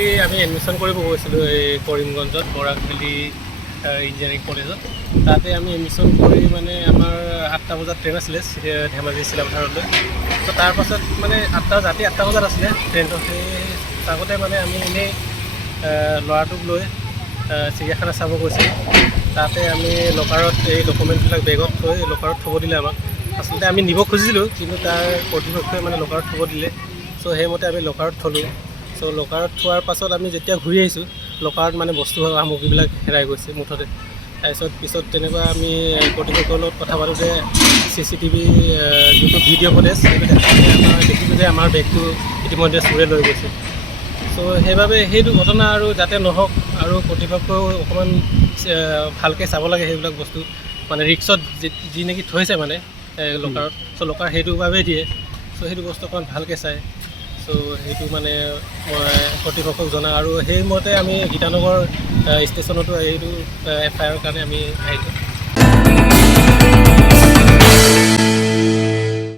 Actually আমি admission কৰিব গৈছিলোঁ এই কৰিমগঞ্জত বৰাক ভেলী ইঞ্জিনিয়াৰিং কলেজত। তাতে আমি এডমিশ্যন কৰি মানে আমাৰ 8টা বজাত ট্ৰেইন আছিলে ধেমাজি চিলাপথাৰলৈ। তো তাৰপাছত মানে ৰাতি 8টা বজাত আছিলে ট্ৰেইনটো। সেই আগতে মানে আমি এনেই ল'ৰাটোক লৈ চিৰিয়াখানা চাব গৈছিলোঁ। তাতে আমি লকাৰত এই ডকুমেণ্টবিলাক বেগত থৈ লকাৰত থ'ব দিলে আমাক। আচলতে আমি নিব খুজিছিলোঁ, কিন্তু তাৰ কৰ্তৃপক্ষই মানে লকাৰত থ'ব দিলে। চ' সেইমতে আমি লকাৰত থ'লোঁ। চ' লকাৰত থোৱাৰ পাছত আমি যেতিয়া ঘূৰি আহিছোঁ, লকাৰত মানে বস্তু সামগ্ৰীবিলাক হেৰাই গৈছে মুঠতে। পিছত তেনেকুৱা আমি কৰ্তৃপক্ষৰ লগত কথা পাতোঁতে CCTV যোনটো ভিডিঅ' ফুটেজ সেইটো দেখাওঁতে আমাৰ দেখিছোঁ যে আমাৰ বেগটো ইতিমধ্যে চোৰে লৈ গৈছে। চ' সেইবাবে সেইটো ঘটনা আৰু যাতে নহওক, আৰু কৰ্তৃপক্ষও অকণমান ভালকৈ চাব লাগে সেইবিলাক বস্তু। মানে ৰিক্সত যি নেকি থৈছে মানে লকাৰত, চ' লকাৰ সেইটো বাবেই দিয়ে। চ' সেইটো বস্তু অকণমান ভালকৈ চায়। চ' সেইটো মানে মই কৰ্তৃপক্ষক জনাওঁ, আৰু সেইমতে আমি গীতানগৰ ষ্টেচনতো এইটো FIR কাৰণে আমি আহিছোঁ।